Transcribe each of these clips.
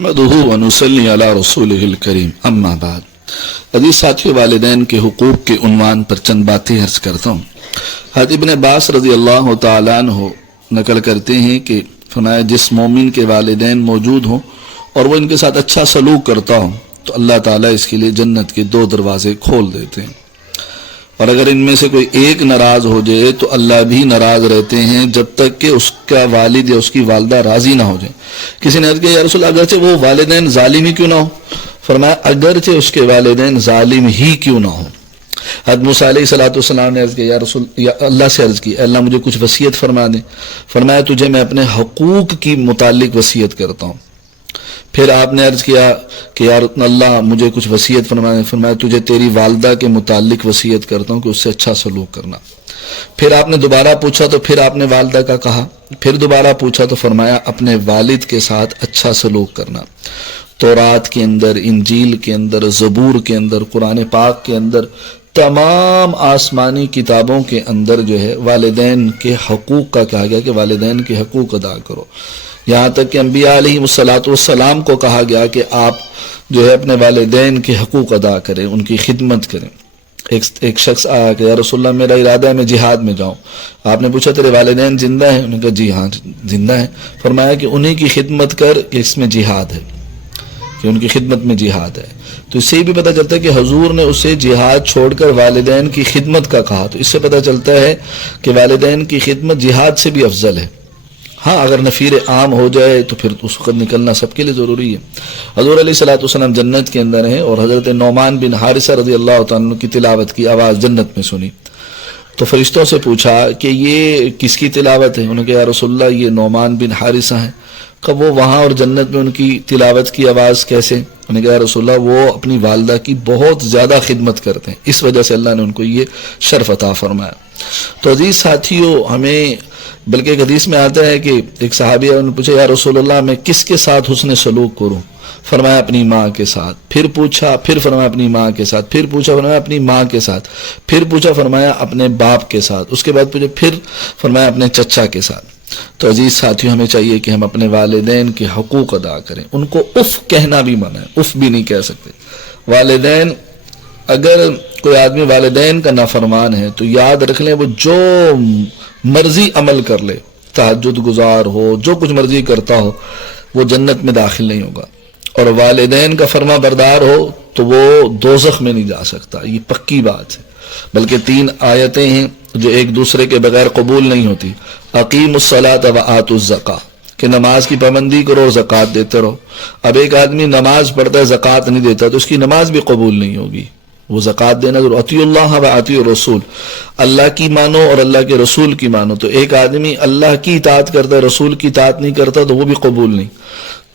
نحمدہ ونصلی علی رسولہ الکریم اما بعد۔ عزیز ساتھی، والدین کے حقوق کے عنوان پر چند باتیں عرض کرتا ہوں۔ حضرت ابن عباس رضی اللہ تعالیٰ عنہ نقل کرتے ہیں کہ فرمایا جس مومن کے والدین موجود ہوں اور وہ ان کے ساتھ اچھا سلوک کرتا ہوں تو اللہ تعالیٰ اس کے لیے جنت کے 2 دروازے کھول دیتے ہیں، اور اگر ان میں سے کوئی ایک ناراض ہو جائے تو اللہ بھی ناراض رہتے ہیں جب تک کہ اس کا والد یا اس کی والدہ راضی نہ ہو جائے۔ کسی نے عرض کیا یا رسول اللہ اگرچہ وہ والدین ظالم ہی کیوں نہ ہو؟ فرمایا اگرچہ اس کے والدین ظالم ہی کیوں نہ ہو۔ حضرت موسیٰ علیہ السلام نے عرض کیا یا رسول اللہ سے عرض کی، اللہ مجھے کچھ وصیت فرما دیں۔ فرمایا تجھے میں اپنے حقوق کی متعلق وصیت کرتا ہوں۔ پھر آپ نے عرض کیا کہ یا اللہ مجھے کچھ وصیت فرمائے۔ فرمایا تجھے تیری والدہ کے متعلق وصیت کرتا ہوں کہ اس سے اچھا سلوک کرنا۔ پھر آپ نے دوبارہ پوچھا تو پھر آپ نے والدہ کا کہا۔ پھر دوبارہ پوچھا تو فرمایا اپنے والد کے ساتھ اچھا سلوک کرنا۔ تورات کے اندر، انجیل کے اندر، زبور کے اندر، قرآن پاک کے اندر، تمام آسمانی کتابوں کے اندر جو ہے والدین کے حقوق کا کہا گیا کہ والدین کے حقوق ادا کرو۔ یہاں تک کہ انبیاء علیہ السلام کو کہا گیا کہ آپ جو ہے اپنے والدین کے حقوق ادا کریں، ان کی خدمت کریں۔ ایک شخص آیا کہ یا رسول اللہ میرا ارادہ ہے میں جہاد میں جاؤں۔ آپ نے پوچھا تیرے والدین زندہ ہیں؟ انہوں نے کہا جی ہاں زندہ ہیں۔ فرمایا کہ انہی کی خدمت کر کہ اس میں جہاد ہے، کہ ان کی خدمت میں جہاد ہے۔ تو اس سے بھی پتہ چلتا ہے کہ حضور نے اسے جہاد چھوڑ کر والدین کی خدمت کا کہا، تو اس سے پتہ چلتا ہے کہ والدین کی خدمت جہاد سے بھی افضل ہے۔ ہاں اگر نفیر عام ہو جائے تو پھر اس وقت نکلنا سب کے لیے ضروری ہے۔ حضور علیہ السلام جنت کے اندر ہیں اور حضرت نعمان بن حارثہ رضی اللہ تعالیٰ عنہ کی تلاوت کی آواز جنت میں سنی، تو فرشتوں سے پوچھا کہ یہ کس کی تلاوت ہے؟ انہوں نے کہا یا رسول اللہ یہ نعمان بن حارثہ ہیں۔ کب وہ وہاں اور جنت میں ان کی تلاوت کی آواز کیسے؟ انہوں نے کہا یا رسول اللہ وہ اپنی والدہ کی بہت زیادہ خدمت کرتے ہیں، اس وجہ سے اللہ نے ان کو یہ شرف عطا فرمایا۔ تو عزیز ساتھیوں، ہمیں بلکہ ایک حدیث میں آتا ہے کہ ایک صحابی نے پوچھا یا رسول اللہ میں کس کے ساتھ حسن سلوک کروں؟ فرمایا اپنی ماں کے ساتھ۔ پھر پوچھا، پھر فرمایا اپنی ماں کے ساتھ۔ پھر پوچھا، فرمایا اپنی ماں کے ساتھ۔ پھر پوچھا، فرمایا اپنے باپ کے ساتھ۔ اس کے بعد پوچھا، پھر فرمایا اپنے چچا کے ساتھ۔ تو عزیز ساتھیوں، ہمیں چاہیے کہ ہم اپنے والدین کے حقوق ادا کریں۔ ان کو اف کہنا بھی منع ہے، اف بھی نہیں کہہ سکتے۔ والدین، اگر کوئی آدمی والدین کا نافرمان ہے تو یاد رکھ لیں وہ جو مرضی عمل کر لے، تہجد گزار ہو، جو کچھ مرضی کرتا ہو، وہ جنت میں داخل نہیں ہوگا، اور والدین کا فرما بردار ہو تو وہ دوزخ میں نہیں جا سکتا۔ یہ پکی بات ہے۔ بلکہ 3 آیتیں ہیں جو ایک دوسرے کے بغیر قبول نہیں ہوتی۔ اقیموا الصلاۃ وآتوا الزکاۃ، کہ نماز کی پابندی کرو، زکوٰۃ دیتے رہو۔ اب ایک آدمی نماز پڑھتا ہے زکوٰۃ نہیں دیتا تو اس کی نماز بھی قبول نہیں ہوگی۔ وہ زکوٰۃ دینا ضرور، اطیعوا اللہ واطیعوا الرسول، اللہ کی مانو اور اللہ کے رسول کی مانو۔ تو ایک آدمی اللہ کی اطاعت کرتا ہے، رسول کی اطاعت نہیں کرتا تو وہ بھی قبول نہیں۔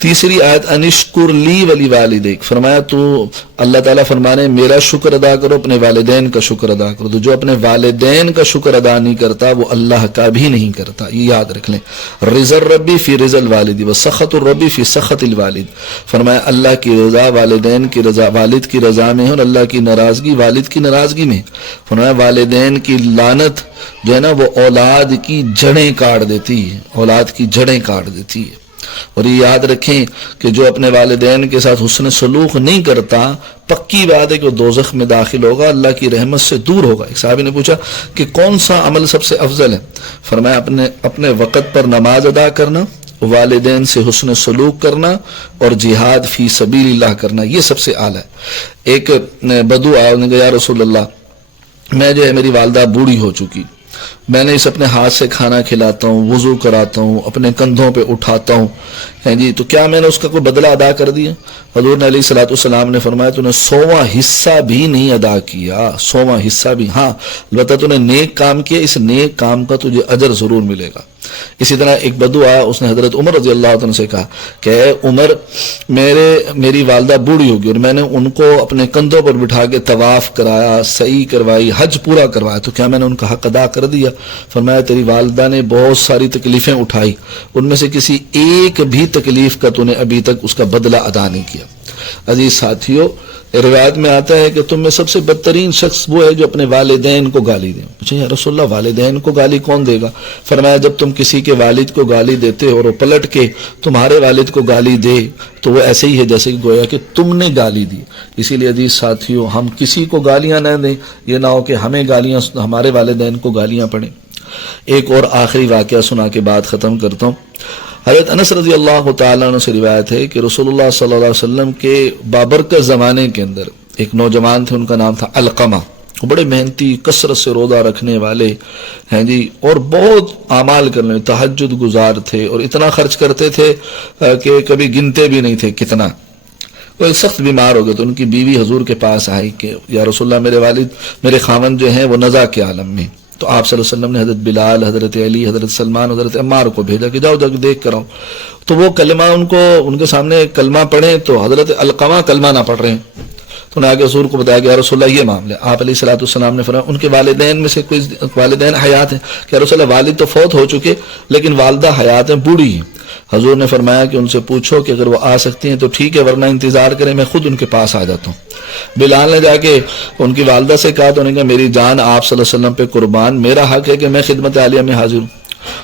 تیسری آیت انشکر لی ولی والدیک، فرمایا تو اللہ تعالیٰ فرمانے میرا شکر ادا کرو، اپنے والدین کا شکر ادا کرو۔ تو جو اپنے والدین کا شکر ادا نہیں کرتا وہ اللہ کا بھی نہیں کرتا، یہ یاد رکھ لیں۔ رضا الربی فی رضا الوالد وسخط الربی فی سخط الوالد، فرمایا اللہ کی رضا والدین کی رضا، والد کی رضا میں ہے، اور اللہ کی ناراضگی والد کی ناراضگی میں۔ فرمایا والدین کی لعنت جو ہے نا وہ اولاد کی جڑیں کاٹ دیتی ہے، اولاد کی جڑیں کاٹ دیتی ہے۔ اور یہ یاد رکھیں کہ جو اپنے والدین کے ساتھ حسن سلوک نہیں کرتا، پکی بات ہے کہ وہ دوزخ میں داخل ہوگا، اللہ کی رحمت سے دور ہوگا۔ ایک صحابی نے پوچھا کہ کون سا عمل سب سے افضل ہے؟ فرمایا اپنے وقت پر نماز ادا کرنا، والدین سے حسن سلوک کرنا، اور جہاد فی سبیل اللہ کرنا، یہ سب سے اعلیٰ ہے۔ ایک بدو آیا، انہوں نے کہا یا رسول اللہ میں جو ہے میری والدہ بوڑھی ہو چکی، میں نے اسے اپنے ہاتھ سے کھانا کھلاتا ہوں، وضو کراتا ہوں، اپنے کندھوں پہ اٹھاتا ہوں، جی تو کیا میں نے اس کا کوئی بدلہ ادا کر دیا؟ حضور نے علیہ السلام نے فرمایا تو نے 100واں حصہ بھی نہیں ادا کیا، 100واں حصہ بھی، ہاں البتہ تو نے نیک کام کیا، اس نیک کام کا تجھے اجر ضرور ملے گا۔ اسی طرح ایک بدو آیا، اس نے حضرت عمر رضی اللہ عنہ سے کہا کہ اے عمر میری والدہ بوڑھی ہوگی اور میں نے ان کو اپنے کندھوں پر بٹھا کے طواف کرایا، سعی کروائی، حج پورا کروایا، تو کیا میں نے ان کا حق ادا کر دیا؟ فرمایا تیری والدہ نے بہت ساری تکلیفیں اٹھائی، ان میں سے کسی ایک بھی تکلیف کا تو نے ابھی تک اس کا بدلہ ادا نہیں کیا۔ عزیز ساتھیوں، روایت میں آتا ہے کہ تم میں سب سے بدترین شخص وہ ہے جو اپنے والدین کو گالی دے. پوچھا یا رسول اللہ والدین کو گالی کون دے گا؟ فرمایا جب تم کسی کے والد کو گالی دیتے ہو اور وہ پلٹ کے تمہارے والد کو گالی دے تو وہ ایسے ہی ہے جیسے کہ گویا کہ تم نے گالی دی. اسی لیے عزیز ساتھیوں ہم کسی کو گالیاں نہ دیں، یہ نہ ہو کہ ہمیں گالیاں ہمارے والدین کو گالیاں پڑیں. ایک اور آخری واقعہ سنا کے بعد ختم کرتا ہوں. حضرت انس رضی اللہ تعالیٰ عنہ سے روایت ہے کہ رسول اللہ صلی اللہ علیہ وسلم کے بابرکت زمانے کے اندر ایک نوجوان تھے، ان کا نام تھا علقمہ. وہ بڑے محنتی، کثرت سے روزہ رکھنے والے ہیں جی، اور بہت اعمال کرنے، تہجد گزار تھے اور اتنا خرچ کرتے تھے کہ کبھی گنتے بھی نہیں تھے کتنا. وہ ایک سخت بیمار ہو گئے تو ان کی بیوی حضور کے پاس آئی کہ یا رسول اللہ میرے خاوند جو ہیں وہ نزع کے عالم میں. تو آپ صلی اللہ علیہ وسلم نے حضرت بلال، حضرت علی، حضرت سلمان، حضرت عمار کو بھیجا کہ جاؤ دیکھ کر آؤ. تو وہ کلمہ ان کے سامنے کلمہ پڑھیں تو حضرت علقمہ کلمہ نہ پڑھ رہے ہیں. تو انہیں آگے حضور کو بتایا کہ یا رسول اللہ یہ معاملہ ہے. آپ علیہ الصلوۃ والسلام نے فرمایا ان کے والدین میں سے کوئی والدین حیات ہیں؟ کہ یا رسول اللہ والد تو فوت ہو چکے لیکن والدہ حیات ہیں، بوڑھی ہیں. حضور نے فرمایا کہ ان سے پوچھو کہ اگر وہ آ سکتی ہیں تو ٹھیک ہے ورنہ انتظار کریں، میں خود ان کے پاس آ جاتا ہوں. بلال نے جا کے ان کی والدہ سے کہا تو انہوں نے کہا میری جان آپ صلی اللہ علیہ وسلم پہ قربان، میرا حق ہے کہ میں خدمت عالیہ میں حاضر ہوں.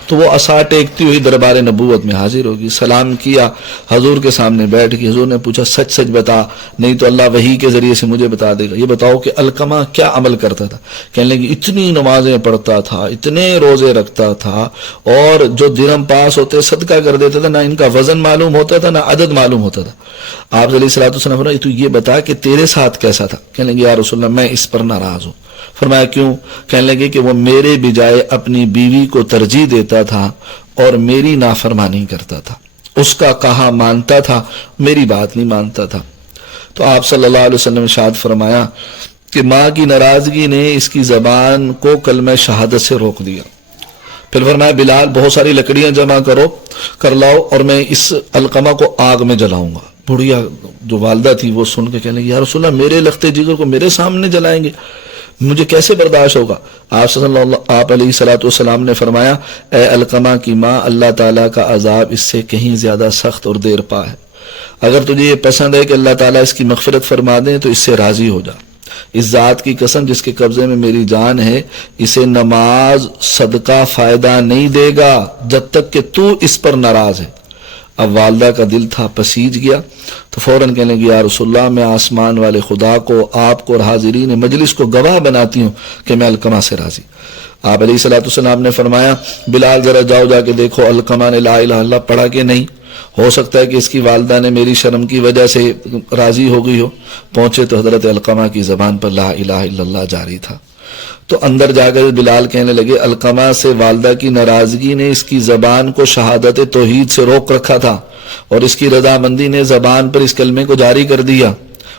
تو وہ عصا ٹیکتی ہوئی دربار نبوت میں حاضر ہوگی. سلام کیا، حضور کے سامنے بیٹھ کے حضور نے پوچھا سچ سچ بتا، نہیں تو اللہ وحی کے ذریعے سے مجھے بتا دے گا. یہ بتاؤ کہ علقمہ کیا عمل کرتا تھا؟ کہنے لگے اتنی نمازیں پڑھتا تھا، اتنے روزے رکھتا تھا، اور جو درہم پاس ہوتے صدقہ کر دیتا تھا، نہ ان کا وزن معلوم ہوتا تھا نہ عدد معلوم ہوتا تھا. آپ علیہ الصلوۃ والسلام نے تو یہ بتا کہ تیرے ساتھ کیسا تھا؟ کہنے لگے یا رسول اللہ میں اس پر ناراض ہوں. فرمایا کیوں؟ کہنے لگے کہ وہ میرے بجائے اپنی بیوی کو ترجیح دیتا تھا اور میری نافرمانی کرتا تھا، اس کا کہا مانتا تھا، میری بات نہیں مانتا تھا. تو آپ صلی اللہ علیہ وسلم نے ارشاد فرمایا کہ ماں کی ناراضگی نے اس کی زبان کو کلمہ شہادت سے روک دیا. پھر فرمایا بلال بہت ساری لکڑیاں جمع کر لاؤ اور میں اس علقمہ کو آگ میں جلاؤں گا. بڑھیا جو والدہ تھی وہ سن کے کہنے لگی یا رسول اللہ میرے لخت جگر کو میرے سامنے جلائیں گے، مجھے کیسے برداشت ہوگا؟ آپ علیہ الصلوۃ والسلام نے فرمایا اے علقمہ کی ماں، اللہ تعالیٰ کا عذاب اس سے کہیں زیادہ سخت اور دیر پا ہے. اگر تجھے یہ پسند ہے کہ اللہ تعالیٰ اس کی مغفرت فرما دیں تو اس سے راضی ہو جا. اس ذات کی قسم جس کے قبضے میں میری جان ہے، اسے نماز صدقہ فائدہ نہیں دے گا جب تک کہ تو اس پر ناراض ہے. اب والدہ کا دل تھا پسیج گیا تو فوراً کہنے لگی یا رسول اللہ میں آسمان والے خدا کو، آپ کو اور حاضرین مجلس کو گواہ بناتی ہوں کہ میں علقمہ سے راضی. آپ علیہ الصلوۃ والسلام نے فرمایا بلال ذرا جاؤ جا کے دیکھو علقمہ نے لا الہ الا اللہ پڑھا کہ نہیں، ہو سکتا ہے کہ اس کی والدہ نے میری شرم کی وجہ سے راضی ہو گئی ہو. پہنچے تو حضرت علقمہ کی زبان پر لا الہ الا اللہ جاری تھا. تو اندر جا کر بلال کہنے لگے علقمہ سے والدہ کی ناراضگی نے اس کی زبان کو شہادت توحید سے روک رکھا تھا اور اس کی رضامندی نے زبان پر اس کلمے کو جاری کر دیا.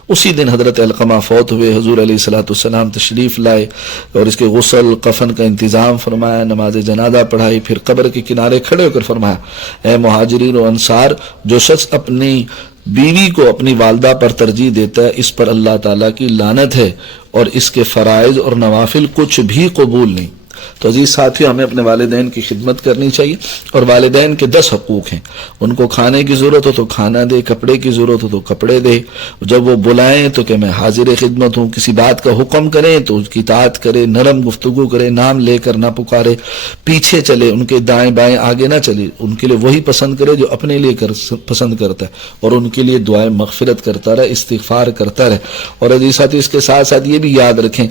اسی دن حضرت علقمہ فوت ہوئے. حضور علیہ الصلوۃ والسلام تشریف لائے اور اس کے غسل کفن کا انتظام فرمایا، نماز جنازہ پڑھائی، پھر قبر کے کنارے کھڑے ہو کر فرمایا اے مہاجرین و انصار، جو شخص اپنی بیوی کو اپنی والدہ پر ترجیح دیتا ہے اس پر اللہ تعالیٰ کی لعنت ہے اور اس کے فرائض اور نوافل کچھ بھی قبول نہیں. تو عزیز ساتھیوں ہمیں اپنے والدین کی خدمت کرنی چاہیے، اور والدین کے 10 حقوق ہیں. ان کو کھانے کی ضرورت ہو تو کھانا دے، کپڑے کی ضرورت ہو تو کپڑے دے، جب وہ بلائیں تو کہ میں حاضر خدمت ہوں، کسی بات کا حکم کریں تو اس کی اطاعت کرے، نرم گفتگو کرے، نام لے کر نہ پکارے، پیچھے چلے، ان کے دائیں بائیں آگے نہ چلے، ان کے لیے وہی پسند کرے جو اپنے لیے پسند کرتا ہے، اور ان کے لیے دعائیں مغفرت کرتا رہے، استغفار کرتا رہے. اور عزیز ساتھی اس کے ساتھ ساتھ یہ بھی یاد رکھیں،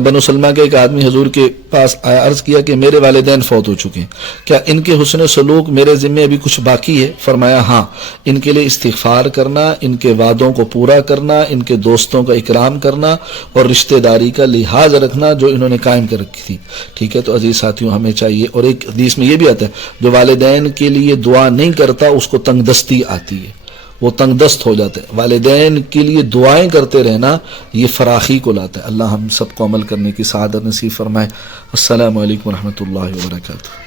بنو سلمہ کے ایک آدمی حضور کے پاس آیا، عرض کیا کہ میرے والدین فوت ہو چکے ہیں، کیا ان کے حسن سلوک میرے ذمے ابھی کچھ باقی ہے؟ فرمایا ہاں، ان کے لیے استغفار کرنا، ان کے وعدوں کو پورا کرنا، ان کے دوستوں کا اکرام کرنا اور رشتہ داری کا لحاظ رکھنا جو انہوں نے قائم کر رکھی تھی. ٹھیک ہے، تو عزیز ساتھیوں ہمیں چاہیے. اور ایک حدیث میں یہ بھی آتا ہے جو والدین کے لیے دعا نہیں کرتا اس کو تنگ دستی آتی ہے، وہ تنگ دست ہو جاتے ہیں. والدین کے لیے دعائیں کرتے رہنا یہ فراخی کو لاتا ہے. اللہ ہم سب کو عمل کرنے کی سعادت نصیب فرمائے. السلام علیکم ورحمۃ اللہ وبرکاتہ.